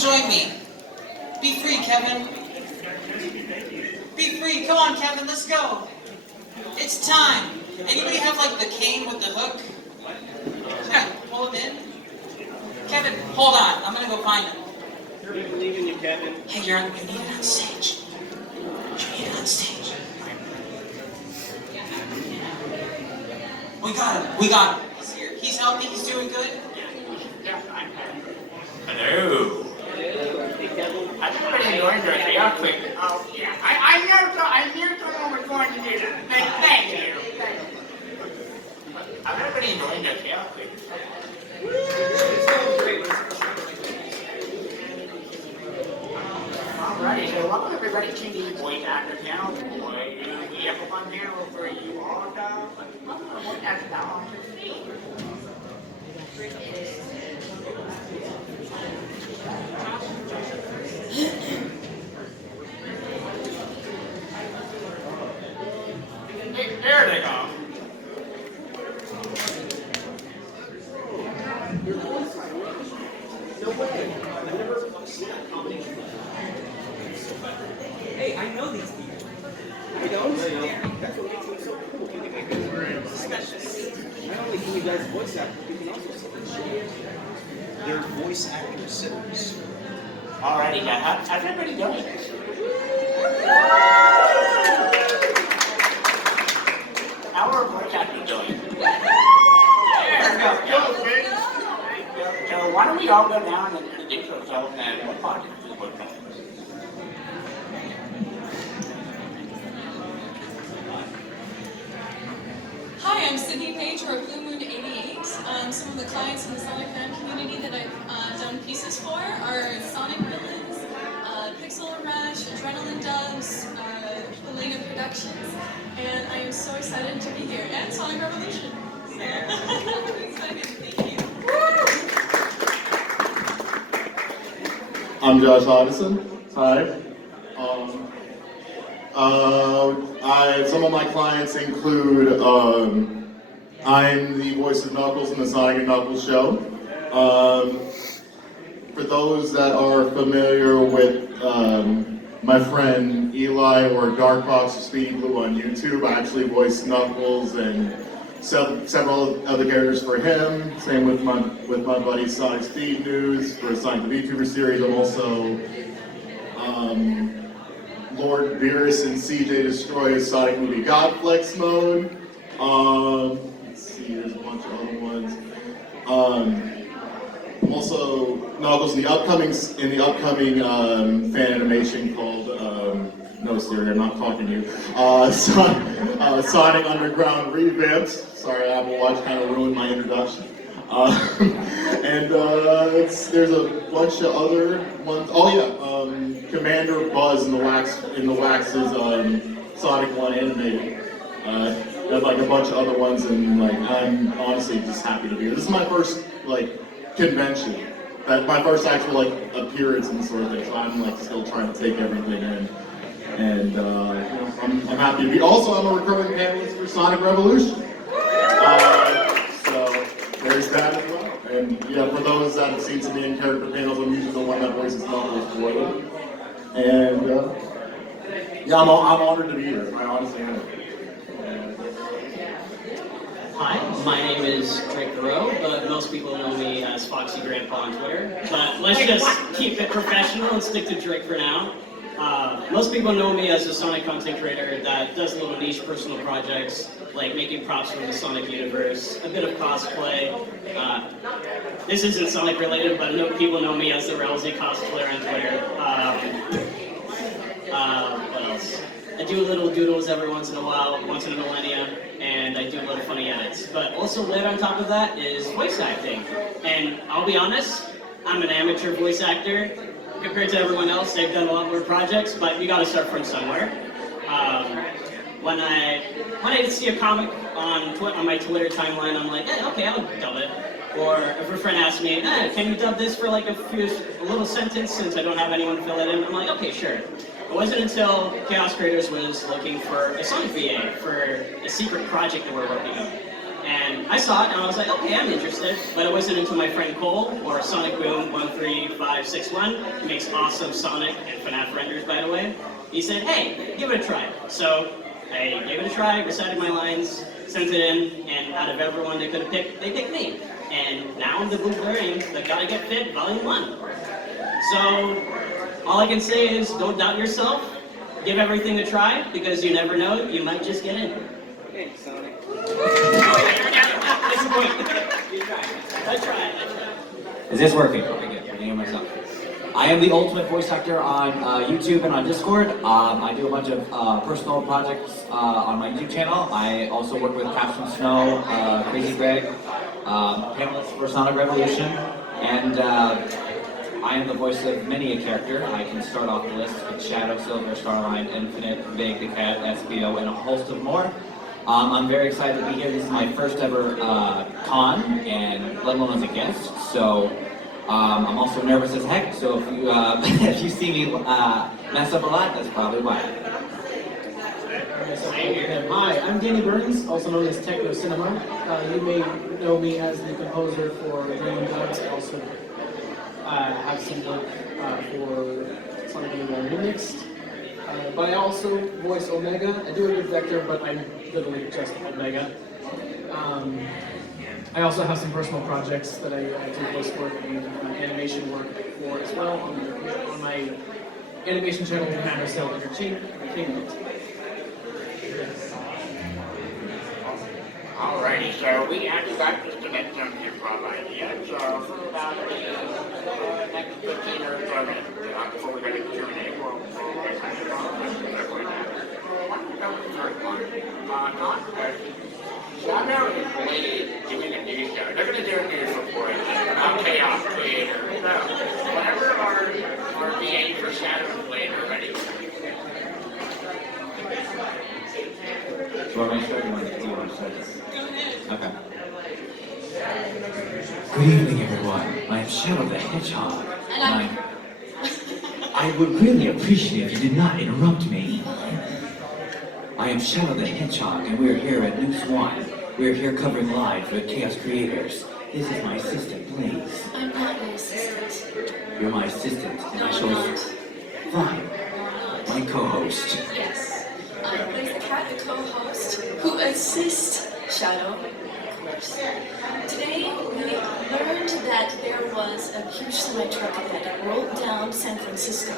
join me. Be free, Kevin. Be free. Come on, Kevin, let's go. It's time. Anybody have like the cane with the hook? Yeah, pull him in. Kevin, hold on. I'm gonna go find him. We believe in you, Kevin. Hey, you need it on stage. You need it on stage. We got him. We got him. He's here. He's healthy. He's doing good. Hello. I just want to join her real quick. Oh, yeah. I knew someone was going to do that. Thank you. I'm not going to join her real quick. Alrighty, so welcome everybody to the Voice Actor Panel. We have a fun panel for you all to look at now. There they go. No way. I've never seen a combination. Hey, I know these people. I don't? That's what makes them so cool. Not only can you guys voice act, but you can also sing. They're voice actor sitters. Alrighty, guys. How's everybody doing? How are voice actors doing? Let's go. So why don't we all go down and introduce ourselves and what project is working on? Hi, I'm Sydney Page, or Blue Moon 88. Some of the clients in the Sonic fan community that I've done pieces for are Sonic Villains, Pixel Rush, Adrenaline Dubs, Elena Productions, and I am so excited to be here, and Sonic Revolution. So, I'm excited, thank you. I'm Josh Addison. Hi. Some of my clients include, I'm the voice of Knuckles in the Sonic and Knuckles show. For those that are familiar with my friend Eli or Dark Fox or Speedy Blue on YouTube, I actually voiced Knuckles and several other characters for him. Same with my buddy Sonic Speed News for Sonic the VTuber series. I'm also Lord Beerus and CJ Destroy's Sonic Movie Godflex mode. Let's see, there's a bunch of other ones. I'm also Knuckles in the upcoming fan animation called no Siri, I'm not talking to you. Sonic Underground Revamped. Sorry, Apple Watch kind of ruined my introduction. And there's a bunch of other ones. Oh yeah, Commander Buzz in the Wax's Sonic 1 animated. There's like a bunch of other ones, and like I'm honestly just happy to be here. This is my first like convention, my first actual like appearance and sort of thing. So I'm like still trying to take everything in, and I'm happy to be. Also, I'm a recurring panelist for Sonic Revolution. So there's that as well. And yeah, for those that have seen some of the in-character panels, I'm usually the one that voices Knuckles for them. And yeah, I'm honored to be here. I honestly am. Hi, my name is Drake Thoreau, but most people know me as Foxy Grandpa on Twitter. But let's just keep it professional and stick to Drake for now. Most people know me as a Sonic content creator that does little niche personal projects, like making props from the Sonic universe, a bit of cosplay. This isn't Sonic related, but people know me as the Relzy cosplayer on Twitter. What else? I do little doodles every once in a while, once in a millennia, and I do little funny edits. But also layered on top of that is voice acting. And I'll be honest, I'm an amateur voice actor. Compared to everyone else, they've done a lot more projects, but you gotta start from somewhere. When I see a comic on my Twitter timeline, I'm like, okay, I'll dub it. Or if a friend asks me, can you dub this for like a little sentence since I don't have anyone to fill it in? I'm like, okay, sure. It wasn't until Chaos Creators was looking for a Sonic VA for a secret project that we're working on. And I saw it and I was like, okay, I'm interested. But it wasn't until my friend Cole, or Sonic Boom 13561, he makes awesome Sonic and FNAF renders, by the way. He said, hey, give it a try. So I gave it a try, recited my lines, sent it in, and out of everyone they could have picked, they picked me. And now I'm the Blue Blurring, the Gotta Get Fit, Volume 1. So all I can say is don't doubt yourself, give everything a try, because you never know, you might just get in. Hey, Sonic. I tried. Is this working? Okay, good. I can hear myself. I am the ultimate voice actor on YouTube and on Discord. I do a bunch of personal projects on my YouTube channel. I also work with Captain Snow, Crazy Greg, panelists for Sonic Revolution, and I am the voice of many a character. I can start off the list with Shadow, Silver, Starline, Infinite, Big, the Cat, SBO, and a host of more. I'm very excited to be here. This is my first ever con, and let alone as a guest. So I'm also nervous as heck. So if you if you see me mess up a lot, that's probably why. Hi, I'm Danny Burns, also known as Techno Cinema. You may know me as the composer for Rain Dogs. I also have some work for Sonic Boom Remixed. But I also voice Omega. I do a good Vector, but I'm literally just Omega. I also have some personal projects that I do voice work and animation work for as well on my animation channel, Matter Cell Entertainment. Alrighty, so we actually got just to make some improv ideas. So for about the next 15 or so minutes, before we go to the Q&A, we'll get some improv. Why don't we go with the first one? Shadow and Blade doing a new show. They're going to do a news report about Chaos Creator. So, whenever our VA for Shadow and Blade are ready. Do you want me to start? Do you want to start this? Okay. Good evening, everyone. I am Shadow the Hedgehog. And I would really appreciate if you did not interrupt me. I am Shadow the Hedgehog, and we are here at News One. We are here covering live for the Chaos Creators. This is my assistant, please. I'm not your assistant. You're my assistant, and I shall... Not. Fine. My co-host. Yes. There's the cat, the co-host, who assists Shadow, of course. Today, we learned that there was a huge semi-truck that rolled down San Francisco.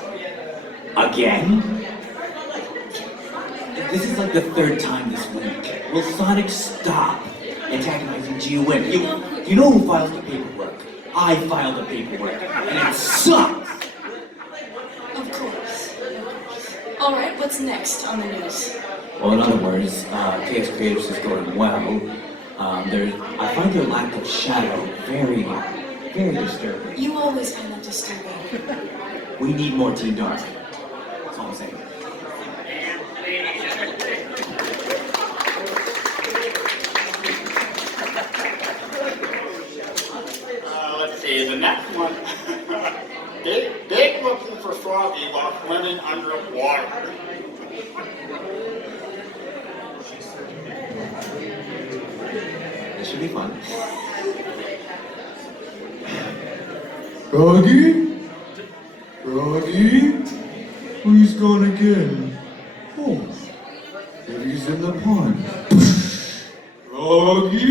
Again? This is like the third time this week. Will Sonic stop antagonizing GUN? You know who files the paperwork? I filed the paperwork, and it sucks! Of course. Alright, what's next on the news? Well, in other words, Chaos Creators is going well. I find their lack of shadow very, very disturbing. You always find that disturbing. We need more Team Dark. That's all I'm saying. Let's see, the next one. Big looking for Froggy while swimming underwater. It should be fun. Froggy? Froggy? Who's gone again? Oh, maybe he's in the pond. Froggy?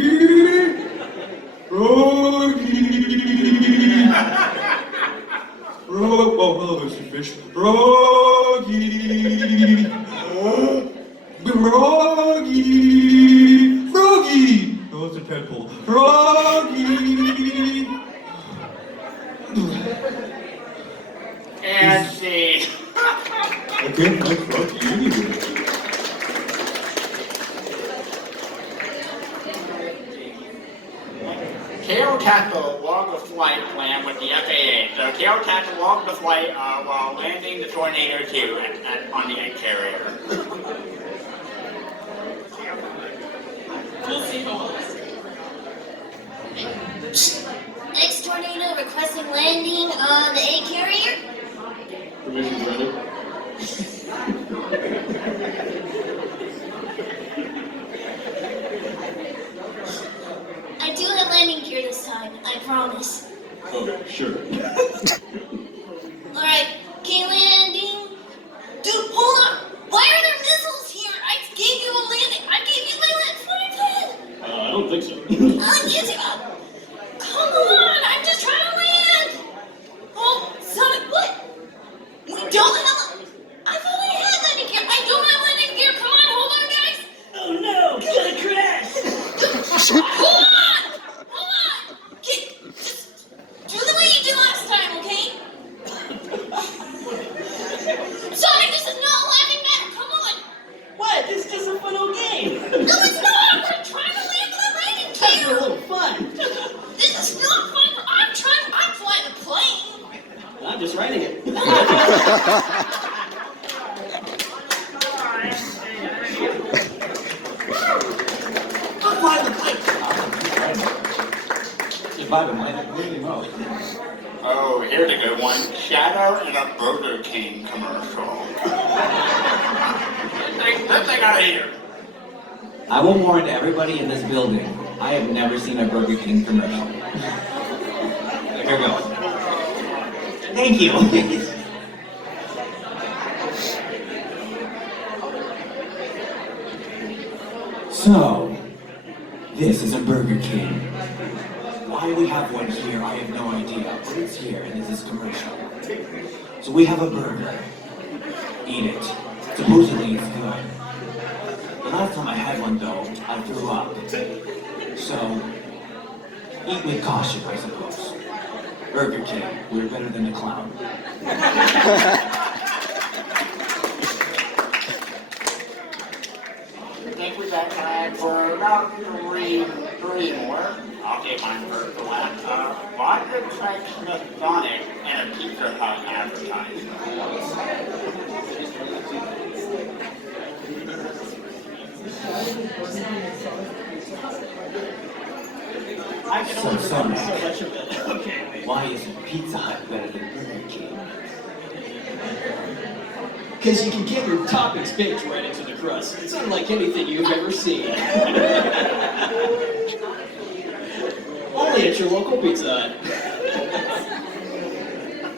Froggy? Oh, hello, Mr. Fish. Froggy! Froggy! Froggy! Oh, it's a tadpole. Froggy! And see. I can't find Froggy anywhere. Kale has to log the flight plan with the FAA. So Kale has to log the flight while landing the Tornado 2 on the egg carrier. We'll see how well Ex-tornado requesting landing on the egg carrier? Permission granted. finding it. You're vibing, man. Really well. Oh, here's a good one. Shadow in a Burger King commercial. Let's take out of here. I will warn everybody in this building, I have never seen a Burger King commercial. Here we go. Thank you. So, this is a Burger King. Why we have one here, I have no idea. But it's here, and this is commercial. So we have a burger. Eat it. Supposedly it's good. The last time I had one though, I threw up. So, eat with caution, I suppose. Burger King, we're better than the clown. I think we got time for about three more. I'll take mine first the last. Vodka Track Smith Sonic and a Pizza Hut advertisement. So sorry. Why isn't Pizza Hut better than Burger King? Because you can get your toppings baked right into the crust. It's unlike anything you've ever seen. Only at your local Pizza Hut.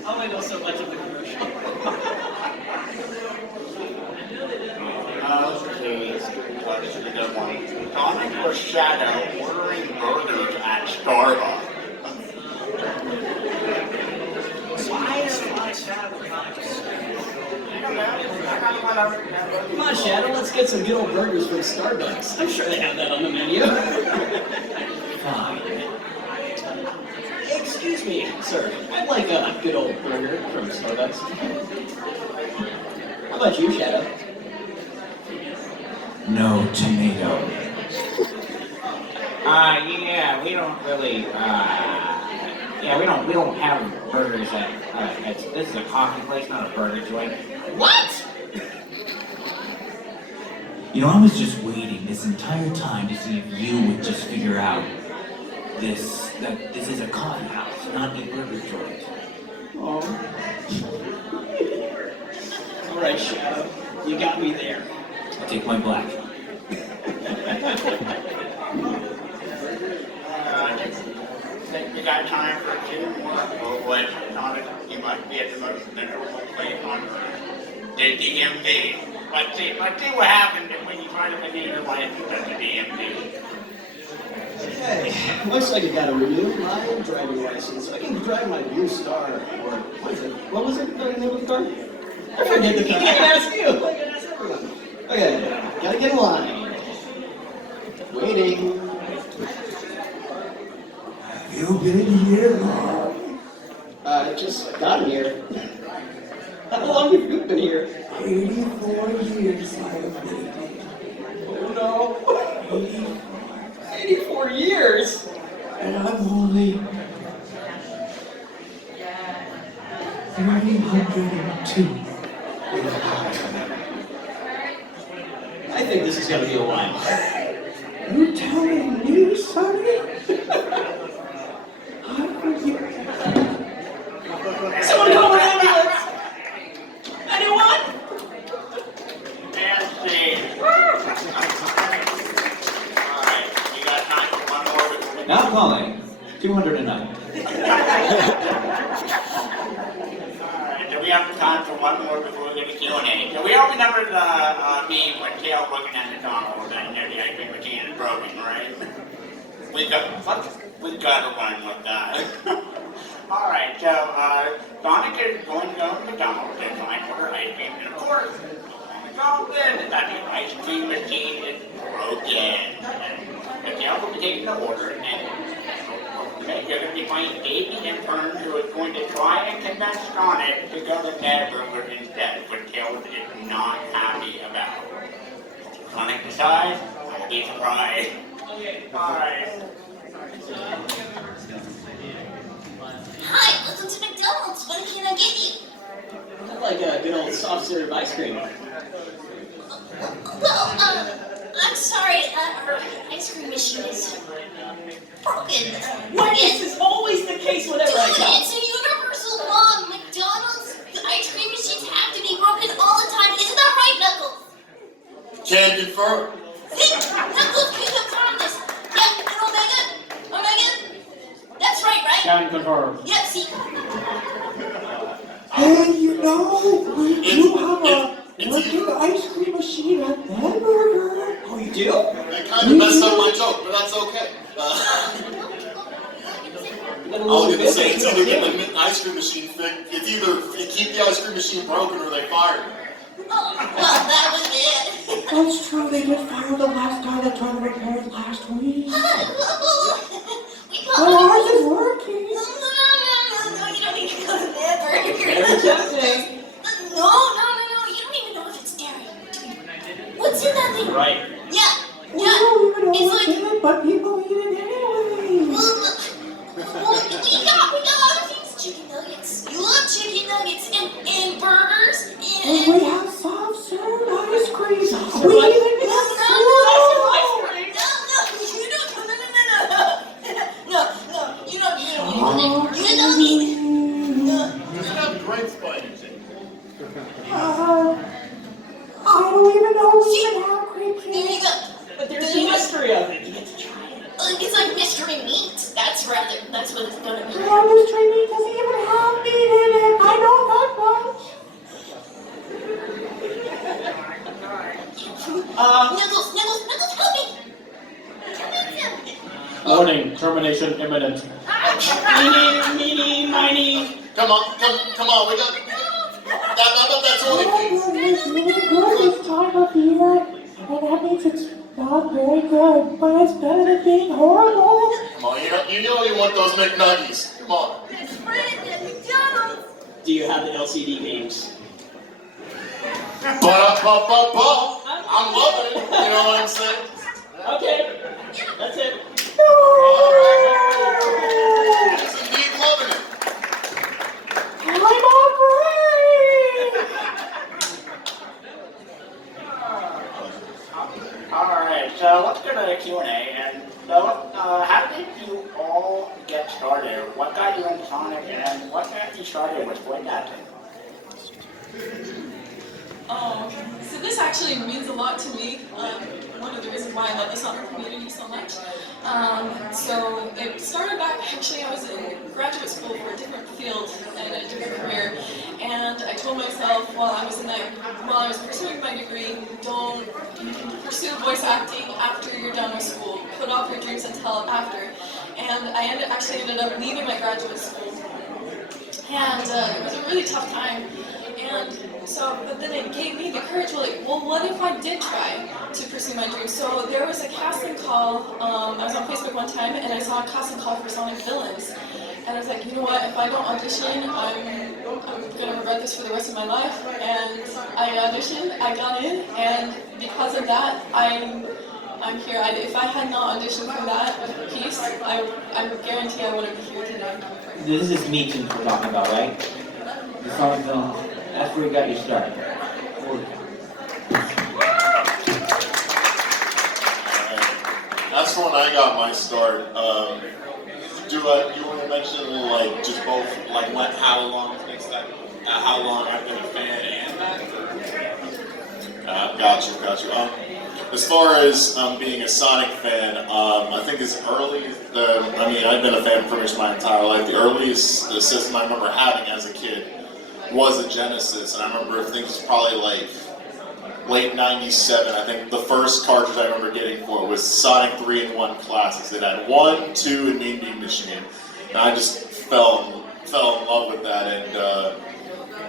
Oh, I know so much of the commercial. Okay, this is a good one. Sonic or Shadow ordering burgers at Starbucks. Why is my shadow Come on, Shadow, let's get some good old burgers from Starbucks. I'm sure they have that on the menu. Fine. Excuse me, sir. I'd like a good old burger from Starbucks. How about you, Shadow? No tomato. Yeah, we don't really, we don't have burgers at, this is a coffee place, not a burger joint. What? You know, I was just waiting this entire time to see if you would just figure out that this is a coffee house, not a burger joint. Oh. All right, Shadow. You got me there. I take my black. We got time for two more. Oh, wait, you must be at the most miserable place on earth. The DMV. Let's see what happens when you try to renew your license at the DMV. Hey, looks like I gotta renew my driving license so I can drive my Blue Star, or what was it, the name of the car? I forget the car. I can ask you. I can ask everyone. Okay, gotta get in line. Waiting. Have you been here long? Just got here. How long have you been here? 84 years I have been here. Oh no. 84 years? And I'm only 302. I think this is gonna be a while. You telling me, Sonny? I forget. Someone call an ambulance! Anyone? Alright, you got time for one more before we Now calling. 209. Alright, so we have time for one more before we get to Q&A. So we all remember the meme when Tail looking at the dongle and the ice cream machine is broken, right? We gotta run with that. Alright, so Sonic is going to go to McDonald's and find order ice cream, and of course, on the go in that the ice cream machine is broken. And Tail will be taking the order, and okay, you're going to be finding Davey intern who is going to try and convince Sonic to go to Bad Burger instead, which Tails is not happy about. Sonic decides, I'll be surprised. Alright. Hi, welcome to McDonald's. What can I get you? I'd like a good old soft serve ice cream. Well, I'm sorry, our ice cream machine is broken. Why is this always the case whenever I Dude, come? it's a universal law. McDonald's, the ice cream machines have to be broken all the time. Isn't that right, Knuckles? Can confirm. See, Knuckles can confirm this. Yeah, and Omega? Omega? That's right, right? Can confirm. Yeah, see? Hey, you have a working ice cream machine at Hamburger. Oh, you do? That kind of messed up my joke, but that's okay. I was gonna say it's either get the ice cream machine fixed. It's either you keep the ice cream machine broken or they fire me. Oh, well, that was it. That's true, they just fired the last guy that tried to repair it last week. We But ours is working. No, you don't need to go to bed, Burger. Very tempting. No, you don't even know if it's airy. What's in that thing? Right. Yeah, We don't even know it's what's like, in it, but people eat it anyway. well, we got other things. Chicken nuggets. You love chicken nuggets and burgers And we have soft serve ice cream. We even have No, you don't need it. No. You have great spiders. I don't even know we even have cream There you cheese. go. But there's a mystery of it. You get to try it. It's like mystery meat. That's what it's gonna be. Well, this training doesn't even have meat in it. I know that much. Knuckles, help me! Warning, termination imminent. Meeny, miny. Come on, we got that's only Hamburger is really good this time of year. And that means it's not very good, but it's better than being horrible. Come on, you know you want those McNuggies. Come on. That's right, McDonald's! Do you have the LCD games? I'm loving it. You know what I'm saying? Okay. That's it. Yes, indeed, loving it. I'm all great. Alright, so let's go to the Q&A, and so, how did you all get started? What got you into Sonic, and what got you started with voice acting? So this actually means a lot to me. One of the reasons why I love the soccer community so much. So it started back, actually I was in graduate school for a different field and a different career. And I told myself while I was pursuing my degree, don't pursue voice acting after you're done with school. Put off your dreams until after. And I actually ended up leaving my graduate school. And it was a really tough time. And so, but then it gave me the courage, well, what if I did try to pursue my dreams? So there was a casting call, I was on Facebook one time, and I saw a casting call for Sonic Villains. And I was like, you know what, if I don't audition, I'm going to regret this for the rest of my life. And I auditioned, I got in, and because of that, I'm here. If I had not auditioned for that piece, I guarantee I wouldn't be here today. This is meetings we're talking about, right? The Sonic Villains. That's where you got your start. That's when I got my start. Do you want to mention like just both how long I've been a fan and that? Got you. As far as being a Sonic fan, I think as early as I've been a fan pretty much my entire life. The earliest system I remember having as a kid was a Genesis, and I remember things was probably like late '97. I think the first cartridge I remember getting for it was Sonic 3-in-1 Classics. It had 1, 2, and Mean Bean Machine, and I just fell in love with that. And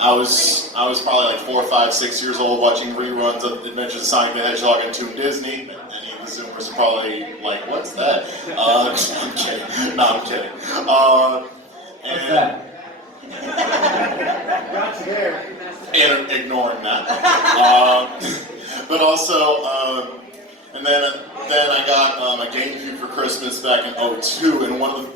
I was probably like 4, 5, 6 years old watching reruns of Adventures of Sonic the Hedgehog and Toon Disney. Any of the Zoomers are probably like, "What's that?" I'm kidding. No, I'm kidding. What's that? And ignoring that. But also, And then I got a GameCube for Christmas back in '02, and one of the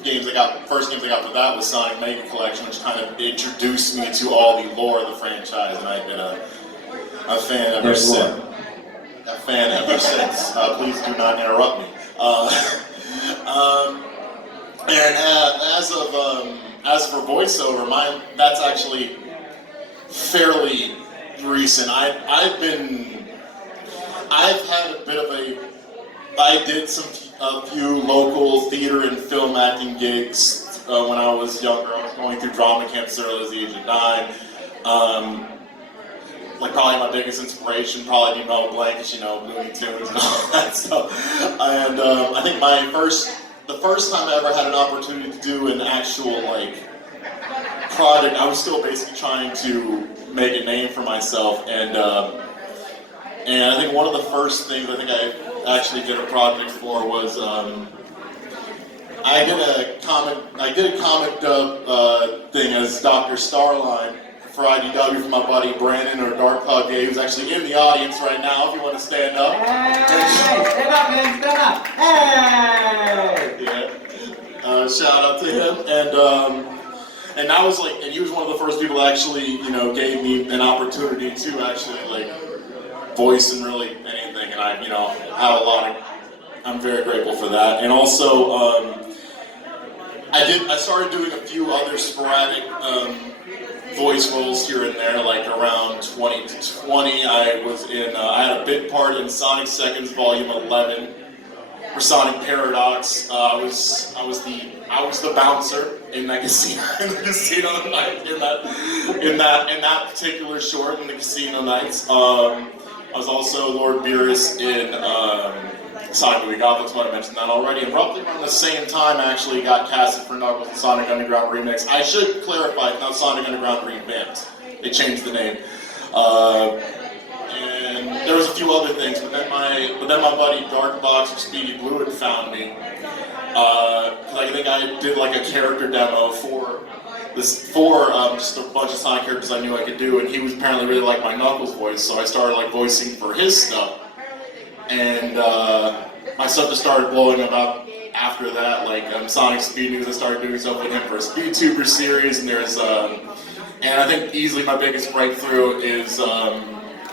first games I got for that was Sonic Mega Collection, which kind of introduced me to all the lore of the franchise, and I've been a fan ever since. Please do not interrupt me. And as for voiceover, that's actually fairly recent. I did a few local theater and film acting gigs when I was younger. I was going through drama camps as early as the age of 9. Like probably my biggest inspiration, probably Mel Blanc, Looney Tunes and all that stuff. And I think the first time I ever had an opportunity to do an actual project, I was still basically trying to make a name for myself, and I think one of the first things I actually did a project for was I did a comic dub thing as Dr. Starline for IDW for my buddy Brandon or Dark Cloud Gay, who's actually in the audience right now. If you want to stand up. Hey, stand up, man, stand up. Hey. Yeah. Shout out to him, and that was and he was one of the first people that actually gave me an opportunity to actually voice and really anything, and I I'm very grateful for that. And also I started doing a few other sporadic voice roles here and there, around 2020. I had a bit part in Sonic Seconds Volume 11 for Sonic Paradox. I was the bouncer in that casino in that particular short in the casino nights. I was also Lord Beerus in Sonic Movie Gotham, so I mentioned that already. And roughly around the same time, I actually got casted for Knuckles and Sonic Underground Remix. I should clarify, it's not Sonic Underground Revamped. They changed the name. And there was a few other things, but then my buddy Dark Box or Speedy Blue had found me. Because I think I did a character demo for just a bunch of Sonic characters I knew I could do, and he was apparently really liked my Knuckles voice, so I started voicing for his stuff. And my stuff just started blowing up after that, Sonic Speed News. I started doing stuff with him for a SpeedTuber series, and and I think easily my biggest breakthrough is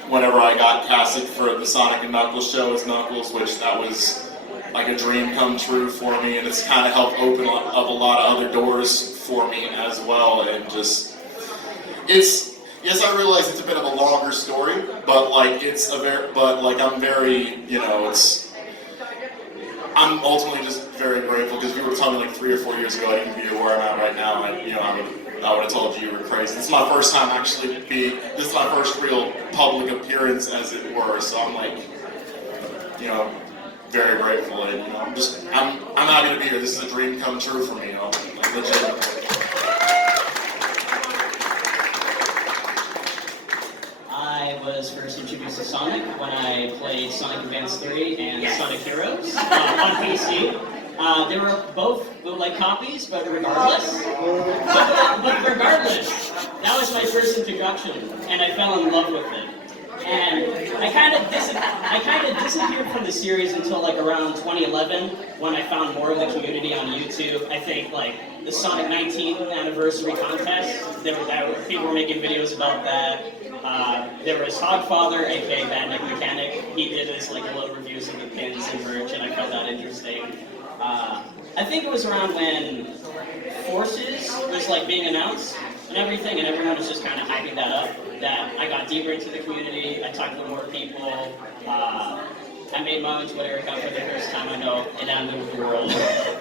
whenever I got casted for the Sonic and Knuckles show as Knuckles, which that was a dream come true for me, and it's kind of helped open up a lot of other doors for me as well. And yes, I realize it's a bit of a longer story, but I'm ultimately just very grateful, because if you were telling me 3 or 4 years ago I'd even be where I'm at right now, I would have told you were crazy. This is my first time this is my first real public appearance, as it were, so I'm very grateful, and I'm happy to be here. This is a dream come true for me, legitimately. I was first introduced to Sonic when I played Sonic Advance 3 and Sonic Heroes on PC. They were both bootleg copies, but regardless, that was my first introduction, and I fell in love with it. And I kind of disappeared from the series until around 2011, when I found more of the community on YouTube. I think the Sonic 19th anniversary contest, people were making videos about that. There was Hogfather, aka Bad Nick Mechanic. He did his little reviews of the pins and merch, and I found that interesting. I think it was around when Forces was being announced and everything, and everyone was just kind of hyping that up, that I got deeper into the community, I talked to more people, I made my own Twitter account for the first time, I know, and I moved the world,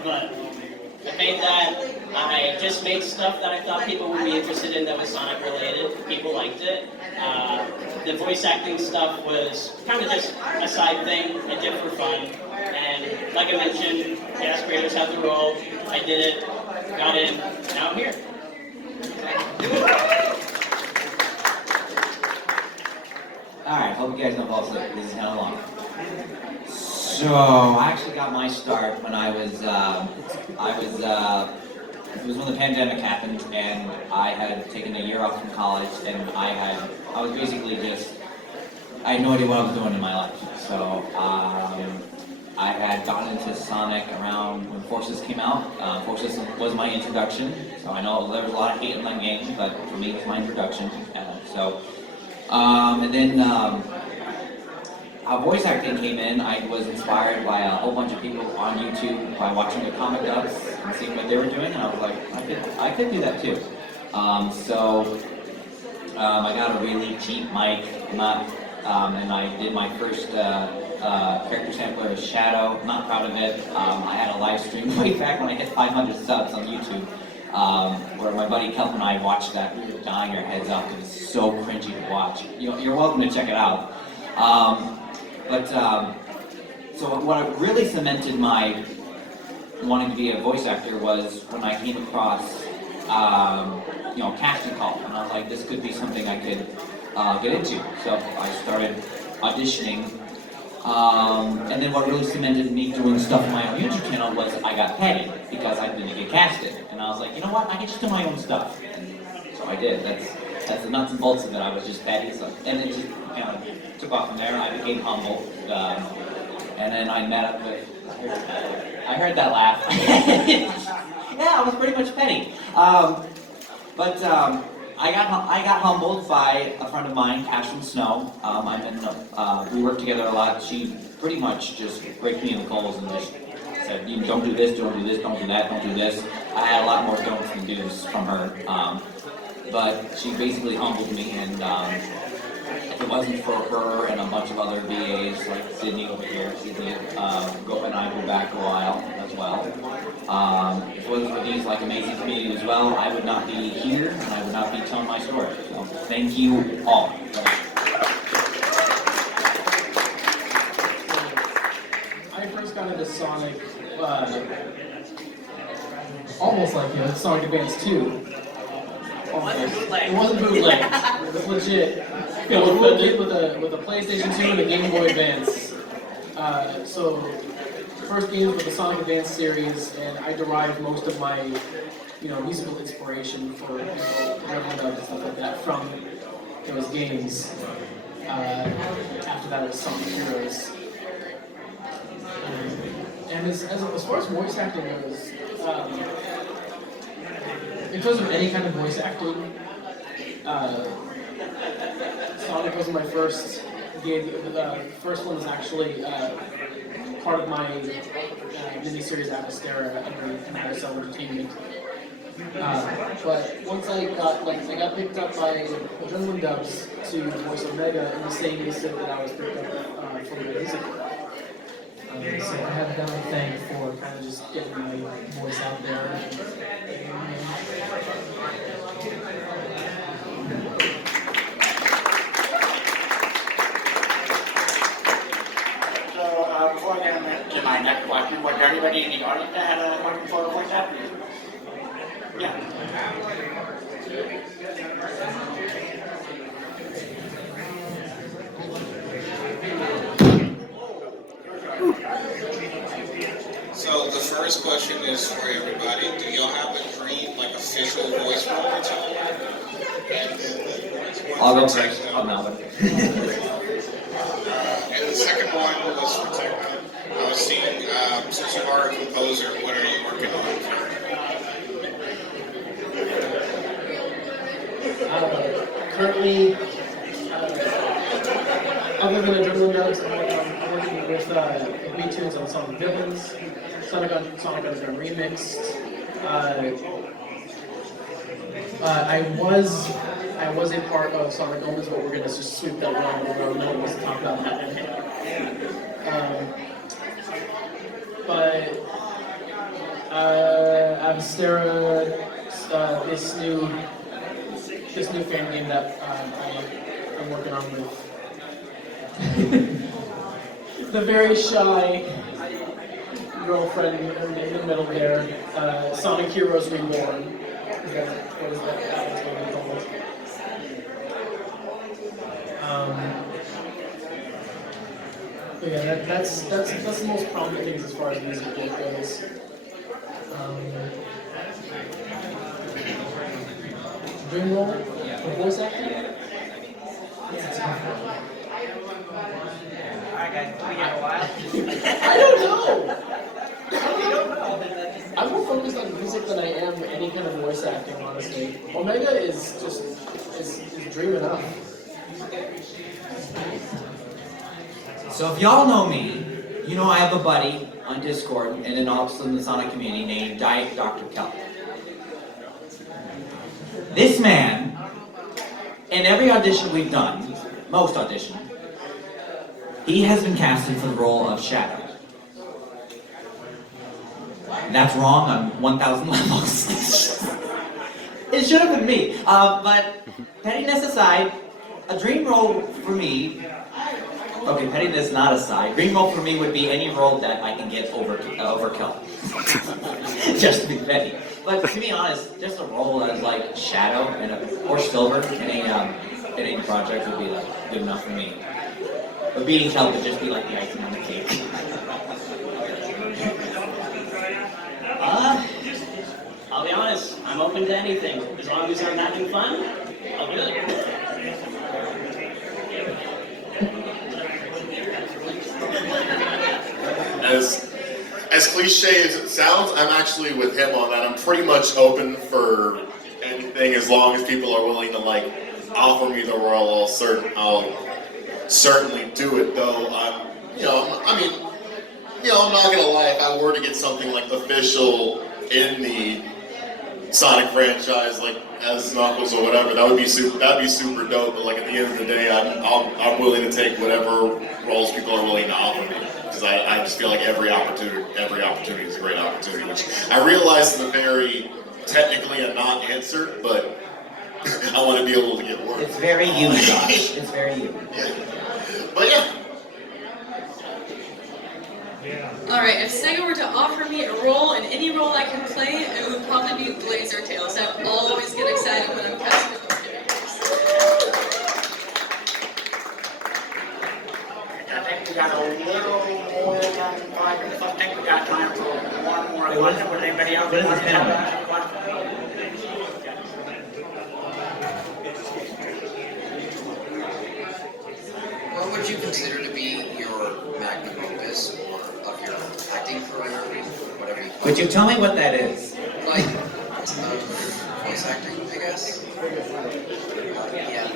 but I made that. I just made stuff that I thought people would be interested in that was Sonic related. People liked it. The voice acting stuff was kind of just a side thing I did for fun. And like I mentioned, cast creators have the role. I did it, got in, now I'm here. Alright, hope you guys don't fall asleep. This is hella long. So, I actually got my start when it was when the pandemic happened, and I had taken a year off from college, and I was basically just I had no idea what I was doing in my life. So I had gotten into Sonic around when Forces came out. Forces was my introduction, so I know there was a lot of hate in that game, but for me it was my introduction. And then voice acting came in. I was inspired by a whole bunch of people on YouTube by watching their comic dubs and seeing what they were doing, and I was like, I could do that too. I got a really cheap mic, and I did my first character sampler as Shadow. I'm not proud of it. I had a live stream way back when I hit 500 subs on YouTube, where my buddy Kelp and I watched that. We were dying our heads off. It was so cringy to watch. You're welcome to check it out. So what really cemented my wanting to be a voice actor was when I came across casting call, and I was like, this could be something I could get into. So I started auditioning, and then what really cemented me doing stuff on my own YouTube channel was I got petty because I didn't get casted, and I was like, you know what, I can just do my own stuff. And so I did. That's the nuts and bolts of it. I was just petty, and it just kind of took off from there. I became humble, and then I met up with. I heard that laugh. Yeah, I was pretty much petty. But I got humbled by a friend of mine, Ashlyn Snow. We worked together a lot. She pretty much just raked me in the coals and just said, "You don't do this, don't do this, don't do that, don't do this." I had a lot more don'ts than do's from her. But she basically humbled me, and if it wasn't for her and a bunch of other VAs like Sydney over here, Go and I go back a while as well. If it wasn't for these amazing community as well, I would not be here and I would not be telling my story. So thank you all. I first got into Sonic almost like Sonic Advance 2. It wasn't bootleg. It was legit. It was a little kid with a PlayStation 2 and a Game Boy Advance. So first games with the Sonic Advance series, and I derived most of my musical inspiration for dubs and stuff like that from those games. After that, it was Sonic Heroes. And as far as voice acting goes, in terms of any kind of voice acting, Sonic was my first gig. The first one was actually part of my miniseries Avastera under Marisol Entertainment. But once I got picked up by Adrenaline Dubs to voice Omega in the same instant that I was picked up from the musical. So I have done a thing for kind of just getting my voice out there. Before I get to my next question, was there anybody in the audience that had a question for a voice actor? Yeah. So the first question is for everybody. Do y'all have a dream, official voice role that y'all want? I'll go first. Oh, no. And the second one was for Techno. I was seeing, since you are a composer, what are you working on? Currently, other than Adrenaline Dubs, I'm working with B-Tunes on Sonic Villains, Sonic Underground Remixed. I was a part of Sonic Omens, but we're going to just sweep that around and no one wants to talk about that. But Avastera, this new fan game that I'm working on with the very shy girlfriend in the middle there, Sonic Heroes Reborn. What is that? That one's going to be called. But yeah, that's the most prominent things as far as music goes. Dream role for voice acting? Yeah, it's I don't know. I'm more focused on music than I am any kind of voice acting, honestly. Omega is just is dreaming up. So if y'all know me, you know I have a buddy on Discord and then also in the Sonic community named Diet Dr. Kelp. This man, in every audition we've done, most auditions, he has been casted for the role of Shadow. That's wrong on 1,000 levels. It should have been me. But pettiness aside, a dream role for me, okay, pettiness not aside, dream role for me would be any role that I can get overkill. Just to be petty. But to be honest, just a role as like Shadow or Silver in any project would be like good enough for me. But beating Kelp would just be like the icing on the cake. I'll be honest, I'm open to anything. As long as I'm having fun, I'll do it. As cliche as it sounds, I'm actually with him on that. I'm pretty much open for anything as long as people are willing to like offer me the role. I'll certainly do it. Though I'm not gonna lie. If I were to get something like official in the Sonic franchise, like as Knuckles or whatever, that'd be super dope. But like at the end of the day, I'm willing to take whatever roles people are willing to offer me. Because I just feel like every opportunity is a great opportunity, which I realize is a very technically a non-answer, but I want to be able to get work. It's very you, Josh. It's very you. Yeah. But yeah. Alright, if Sega were to offer me a role in any role I can play, it would probably be Blazer Tails. I always get excited when I'm casting those characters. I think we got a little more than 5 minutes. I think we got time for one more question. Would anybody else want to ask a question? What would you consider to be your magnum opus of your acting career, whatever you Would you tell me what that is? like voice acting, I guess? Yeah.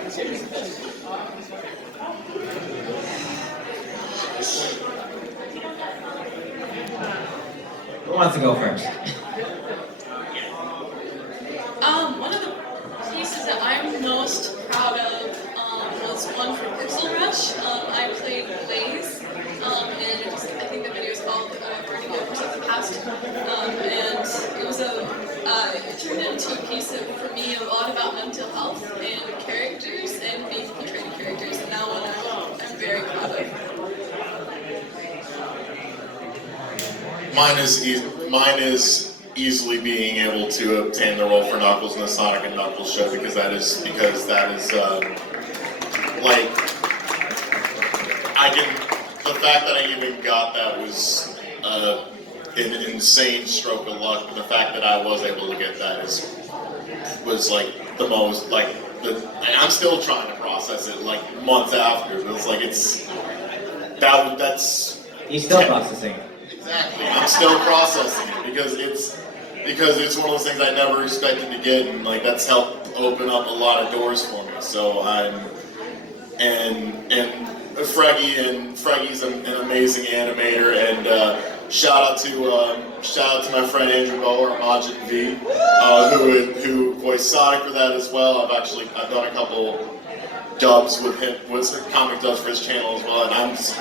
Who wants to go first? One of the pieces that I'm most proud of was one from Pixel Rush. I played Blaze, and I think the video is called Burning Memories of the Past. And it was it turned into a piece of, for me, a lot about mental health and characters and being portrayed characters, and that one I'm very proud of. Mine is easily being able to obtain the role for Knuckles in the Sonic and Knuckles show because that is like the fact that I even got that was an insane stroke of luck. But the fact that I was able to get that was like the most like and I'm still trying to process it like months after. But it's like that's He's still processing. Exactly. I'm still processing it because it's one of those things I never expected to get, and like that's helped open up a lot of doors for me. So Freggy's an amazing animator, and shout out to my friend Andrew Bower, Majin V, who voiced Sonic for that as well. I've done a couple dubs with him, comic dubs for his channel as well, and I'm just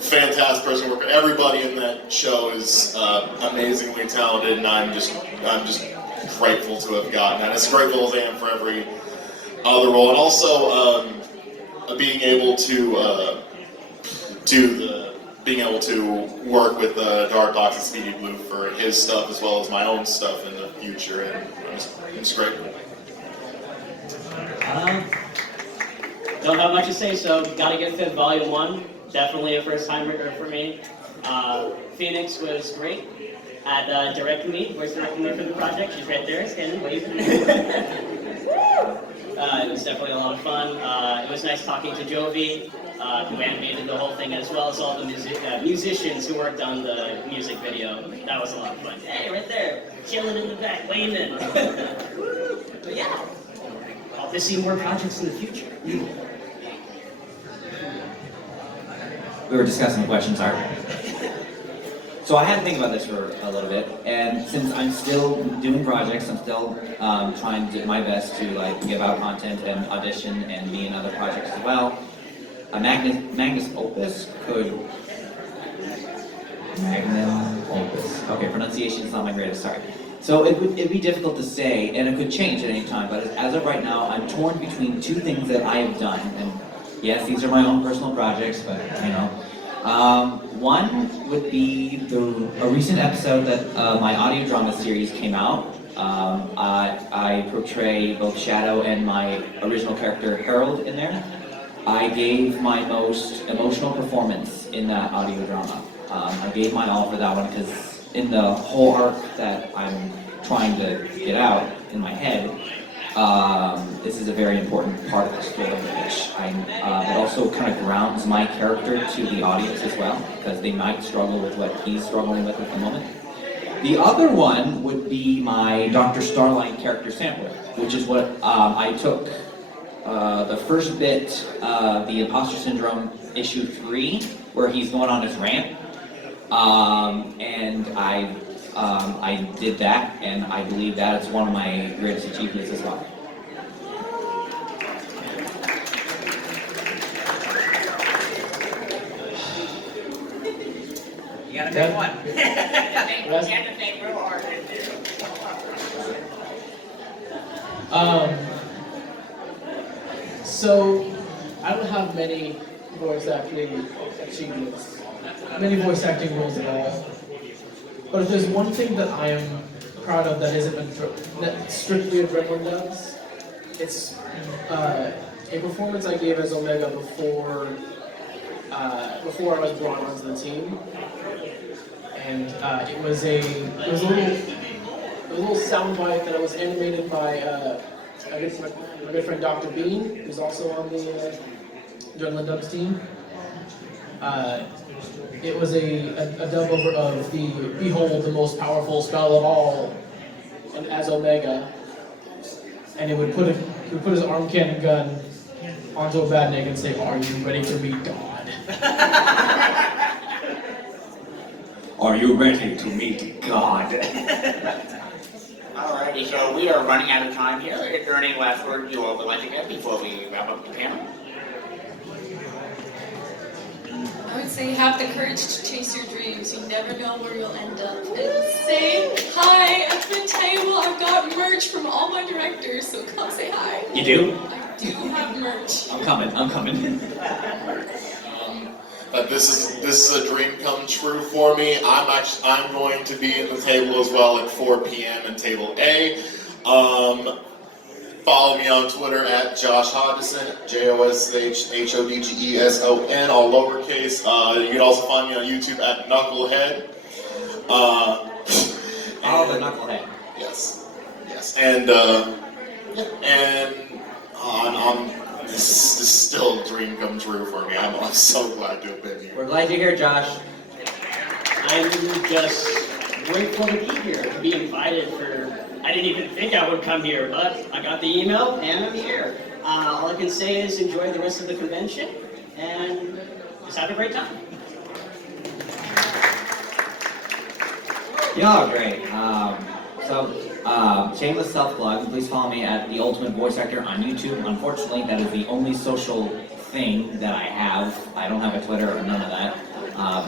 fantastic person to work with. Everybody in that show is amazingly talented, and I'm just grateful to have gotten that. As grateful as I am for every other role, and also being able to work with Dark Docs and Speedy Blue for his stuff as well as my own stuff in the future, and I'm just grateful. Don't have much to say, so gotta get Fifth Volume 1. Definitely a first time for me. Phoenix was great at directing me, voice directing me for the project. She's right there, standing, waving. It was definitely a lot of fun. It was nice talking to Jovi. who animated the whole thing, as well as all the musicians who worked on the music video. That was a lot of fun. Hey, right there, chilling in the back, waving. But yeah, hope to see more projects in the future. We were discussing the questions, sorry. So I had to think about this for a little bit, and since I'm still doing projects, I'm still trying to do my best to like give out content and audition and be in other projects as well. A magnus opus could... Magnum opus. Okay, pronunciation is not my greatest, sorry. So it'd be difficult to say, and it could change at any time, but as of right now, I'm torn between two things that I have done. And yes, these are my own personal projects, but you know. One would be a recent episode that my audio drama series came out. I portray both Shadow and my original character Harold in there. I gave my most emotional performance in that audio drama. I gave my all for that one because in the whole arc that I'm trying to get out in my head, this is a very important part of the story, which it also kind of grounds my character to the audience as well, because they might struggle with what he's struggling with at the moment. The other one would be my Dr. Starline character sampler, which is what I took the first bit of the Imposter Syndrome issue 3, where he's going on his rant, and I did that, and I believe that is one of my greatest achievements as well. You gotta pick one. You have to think real hard. So, I don't have many voice acting achievements, many voice acting roles at all. But if there's one thing that I am proud of that isn't strictly Adrenaline does, it's a performance I gave as Omega before I was brought onto the team, and it was a little soundbite that was animated by my good friend Dr. Bean, who's also on the Adrenaline Dubs team. It was a dub over of the Behold the most powerful spell of all, and as Omega, and he would put his arm cannon gun onto a badnik and say, "Are you ready to meet God?" Are you ready to meet God? Alrighty, so we are running out of time here. Is there any last words you all would like to get before we wrap up the panel? I would say have the courage to chase your dreams. You never know where you'll end up. And say hi at the table. I've got merch from all my directors, so come say hi. You do? I do have merch. I'm coming. This is a dream come true for me. I'm going to be in the table as well at 4 p.m. in table A. Follow me on Twitter at Josh Hodgson, JOSHHODGESON, all lowercase. You can also find me on YouTube at Knucklehead. The Knucklehead. Yes. This is still a dream come true for me. I'm so glad to have been here. We're glad you're here, Josh. I'm just grateful to be here, to be invited for... I didn't even think I would come here, but I got the email and I'm here. All I can say is enjoy the rest of the convention and just have a great time. Yeah, great. Shameless self-plug, please follow me at The Ultimate Voice Actor on YouTube. Unfortunately, that is the only social thing that I have. I don't have a Twitter or none of that. I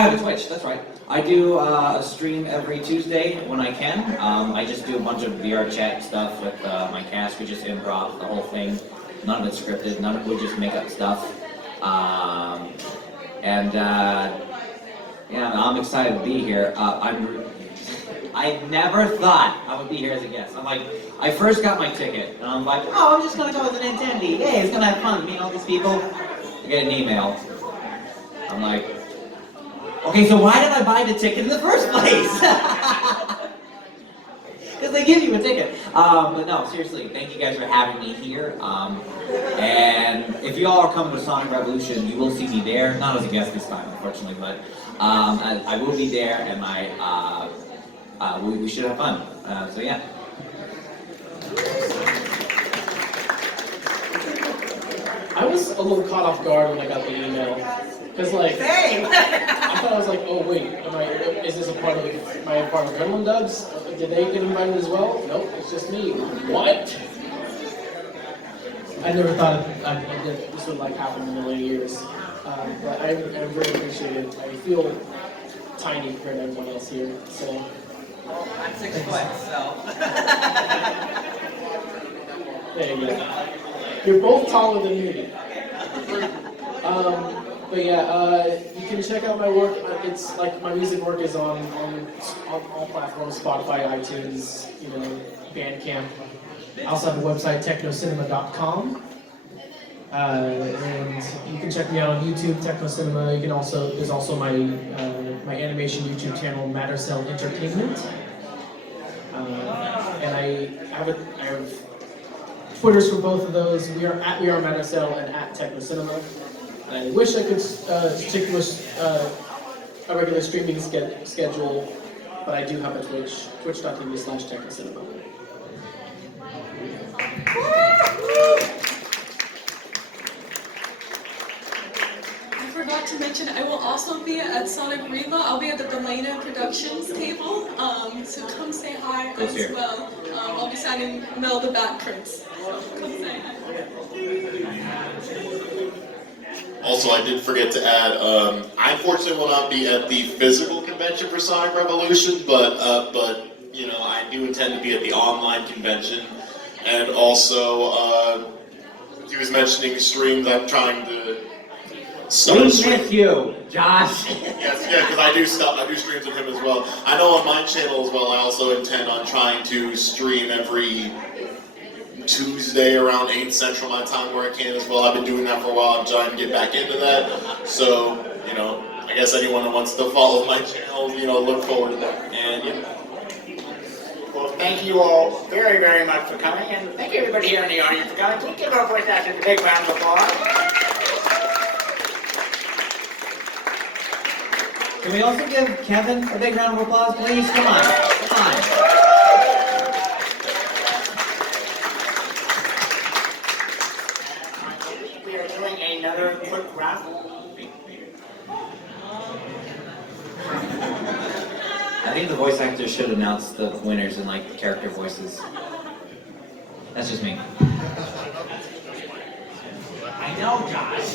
have a Twitch, that's right. I do a stream every Tuesday when I can. I just do a bunch of VR chat stuff with my cast. We just improv the whole thing. None of it's scripted, none of it, we just make up stuff. I'm excited to be here. I never thought I would be here as a guest. I first got my ticket, and I'm like, oh, I'm just gonna go as an attendee. Hey, it's gonna have fun, meeting all these people. I get an email. I'm like, okay, so why did I buy the ticket in the first place? Because they give you a ticket. But no, seriously, thank you guys for having me here. And if y'all are coming to Sonic Revolution, you will see me there. Not as a guest this time, unfortunately, but I will be there, and we should have fun. So yeah. I was a little caught off guard when I got the email. Because like, Same. I thought I was like, oh wait, is this am I a part of Gremlin Dubs? Did they get invited as well? Nope, it's just me. What? I never thought this would like happen in a million years. But I really appreciate it. I feel tiny compared to everyone else here. So. I'm 6 foot, so. There you go. You're both taller than me. But yeah, you can check out my work. It's like my music work is on all platforms: Spotify, iTunes, Bandcamp. I also have a website, technocinema.com. And you can check me out on YouTube, Technocinema. You can also there's also my animation YouTube channel, Mattercell Entertainment. And I have Twitters for both of those. We are Mattercell and at Technocinema. I wish I could stick with a regular streaming schedule, but I do have a Twitch, twitch.tv/technocinema. I forgot to mention, I will also be at Sonic Reba. I'll be at the Delana Productions table, so come say hi as well. I'll be signing Mel the Bat Prince. Come say hi. Also, I did forget to add, I unfortunately will not be at the physical convention for Sonic Revolution, but I do intend to be at the online convention. And also, he was mentioning streams. I'm trying to start. We miss you, Josh. Yes, yeah, because I do streams with him as well. I know on my channel as well. I also intend on trying to stream every Tuesday around 8 Central my time where I can as well. I've been doing that for a while. I'm trying to get back into that. So, I guess anyone that wants to follow my channel, look forward to that. And yeah. Well, thank you all very, very much for coming, and thank you everybody here in the audience for coming. Can we give our voice actors a big round of applause? Can we also give Kevin a big round of applause, please? Come on. We are doing another quick raffle. I think the voice actors should announce the winners in character voices. That's just me. I know, Josh.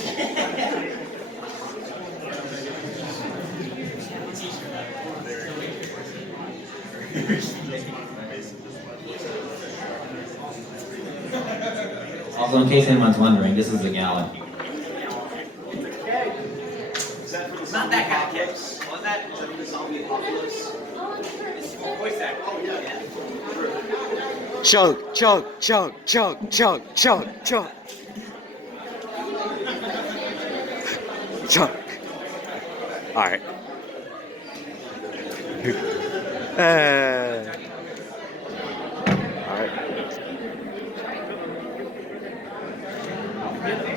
Also, in case anyone's wondering, this is a gallon. Not that kind of kicks. Was that? Is that the zombie apocalypse? It's voice act. Oh, yeah. Chug, chug, chug, chug, chug, chug, chug. Chug. All right. All right.